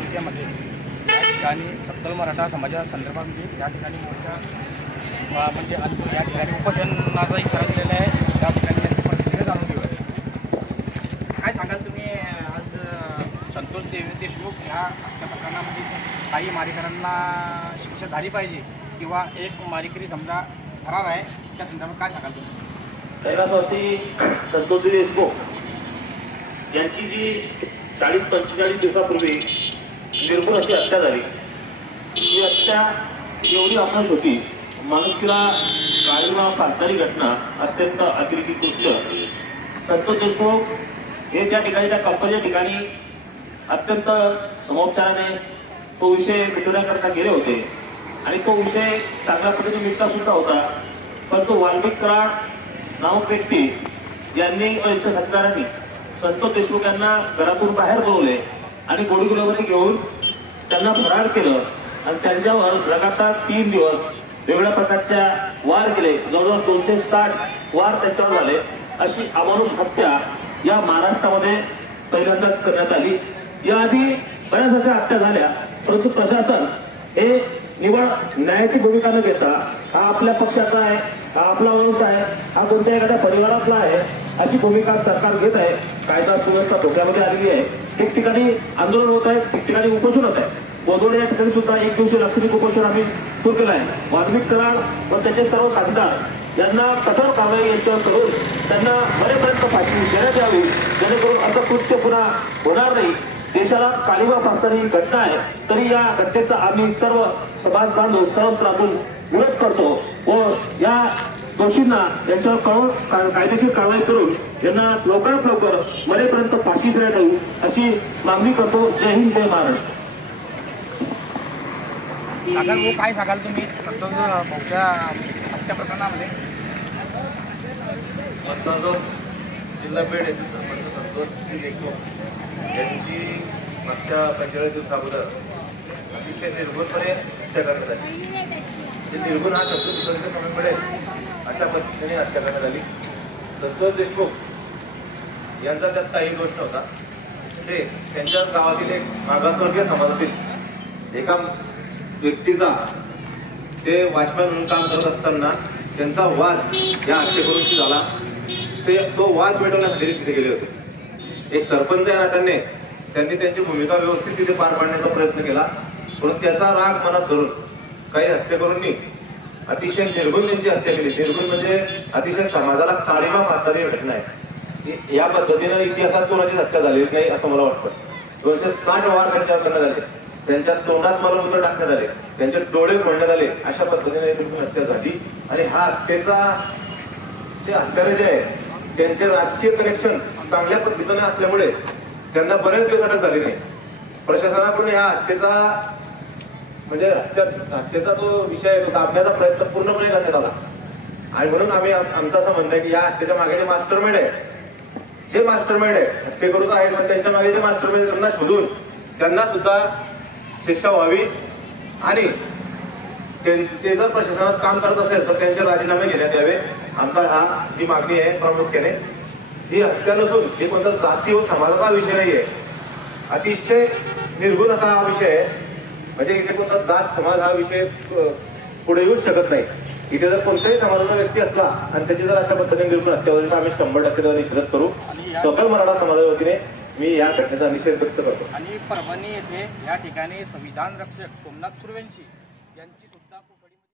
तालुक्यामध्ये या ठिकाणी सत्तल मराठा समाजासंदर्भात या ठिकाणी मोर्चा म्हणजे या ठिकाणी उपोषणाचा इशारा दिलेला आहे। या ठिकाणी त्यांची प्रतिक्रिया जाणून घेऊया। काय सांगाल तुम्ही आज संतोष देशमुख या प्रकरणामध्ये काही मारेकऱ्यांना शिक्षा झाली पाहिजे किंवा एक मारेकरी समजा फरार आहे त्या संदर्भात काय सांगाल तुम्ही? कैलासवासी संतोष देशमुख यांची जी 40-45 दिवसापूर्वी निर्गुण अशी हत्या झाली, ही हत्या एवढी अमानुष होती, माणुसकीला काळीमा फासणारी घटना, अत्यंत अतिरेकी कृत्य। संतोष देशमुख हे त्या ठिकाणी त्या कंपनीच्या ठिकाणी अत्यंत समोपचाराने तो विषय मिटवण्याकरता गेले होते आणि तो विषय चांगल्या पद्धतीने मिटला सुद्धा होता। पण तो वाल्मिक कराड नामक व्यक्ती यांनी त्यांच्या सरकारांनी संतोष देशमुख यांना घरातून बाहेर बोलवले आणि गोडीगुलामध्ये घेऊन त्यांना फरार केलं आणि त्यांच्यावर लगातार 3 दिवस वेगवेगळ्या प्रकारच्या वार केले। जवळजवळ 260 वार त्यांच्यावर झाले। अशी अमानुष हत्या या महाराष्ट्रामध्ये पहिल्यांदाच करण्यात आली। याआधी बऱ्याच अशा हत्या झाल्या, परंतु प्रशासन हे निवड न्यायाची भूमिका न घेता हा आपल्या पक्षाचा आहे, हा आपला माणूस आहे, हा कोणत्या एखाद्या परिवारातला आहे अशी भूमिका सरकार घेत आहे। कायदा सुव्यवस्था धोक्यामध्ये आलेली आहे। ठिकठिकाणी आंदोलन होत आहे, ठिकठिकाणी उपोषण होत आहे। बोदवड या ठिकाणी सुद्धा 1 दिवसीय लाक्षणिक उपोषण आम्ही सुरू केलं आहे। वाल्मिक कराड व त्याचे सर्व साथीदार यांना कठोर कारवाई यांच्यावर करून त्यांना मरेपर्यंत फाशी देण्यात यावी, जेणेकरून असं कृत्य पुन्हा होणार नाही। देशाला काळीमा फासणारी घटना आहे, तरी या घटनेचा आम्ही सर्व समाज बांधव सर्व स्तरातून विरोध करतो व या दोषींना यांच्यावर कायदेशीर कारवाई करून यांना लवकरात लवकर मरेपर्यंत फाशी देण्यात यावी अशी मागणी करतो। जय हिंद, जय महाराष्ट्र। सागर भाऊ, काय सांगाल तुम्ही संतोष भाऊच्या हत्या प्रकरणामध्ये? जिल्हा पेठ येथील सरपंच संतोष देशमुख यांची मागच्या 45 दिवसाअगोदर अतिशय निर्गुणपणे हत्या करण्यात आली। निर्गुण हा शब्द दुसरीकडे कमी पडेल अशा पद्धतीने हत्या करण्यात आली। संतोष देशमुख यांचा त्यात काही दोष नव्हता। ते त्यांच्याच गावातील एक मागासवर्गीय समाजातील एका व्यक्तीचा ते वॉचमॅन म्हणून काम करत असताना त्यांचा वाद या हत्येकरूंशी झाला। तो वाद मिटवण्यासाठी तिथे गेले होते। एक सरपंच या नात्याने त्यांनी त्यांची भूमिका व्यवस्थित तिथे पार पाडण्याचा प्रयत्न केला, परंतु त्याचा राग मनात धरून काही हत्येकरूंनी अतिशय निर्गुण त्यांची हत्या केली। निर्गुण म्हणजे अतिशय समाजाला काळीमा फासणारी घटना आहे। या पद्धतीने इतिहासात कोणाची हत्या झालेली नाही असं मला वाटतं। 260 वार त्यांच्यावर करण्यात आले, त्यांच्या तोंडात मलमूत्र टाकण्यात आले, त्यांचे डोळे फोडण्यात आले। अशा पद्धतीने निर्गुण हत्या झाली आणि हा हत्येचा जे हत्यारे जे आहे त्यांचे राजकीय कनेक्शन चांगल्या पद्धतीने असल्यामुळे त्यांना बरेच दिवस अटक झाली नाही। प्रशासनाकडून या हत्येचा म्हणजे हत्येचा जो विषय आहे तो दाबण्याचा प्रयत्न पूर्णपणे करण्यात आला आणि म्हणून आम्ही आमचं असं म्हणणं आहे की या हत्येच्या मागे जे मास्टरमाइंड आहे हत्येकरूच आहेत, पण त्यांच्या मागे जे मास्टरमाइंड त्यांना शोधून त्यांना सुद्धा शिक्षा व्हावी आणि ते जर प्रशासनात काम करत असेल तर त्यांचे राजीनामे घेण्यात यावे। आमचा ही मागणी आहे प्रामुख्याने। ही हत्या नसून हे कोणता जाती व समाजाचा विषय नाही आहे, अतिशय निर्गुण असा हा विषय आहे। म्हणजे इथे कोणता जात समाज हा विषय पुढे येऊच शकत नाही। इथे जर कोणत्याही समाजाचा व्यक्ती असला आणि त्याची जर अशा पद्धतीने निर्गुण हत्या होईल तर आम्ही 100% निषेध करू। सकल मराठा समाजाच्या वतीने मी या घटनेचा निषेध व्यक्त करतो। आणि परभणी येथे या ठिकाणी संविधान रक्षक सोमनाथ सुर्वेंशी यांची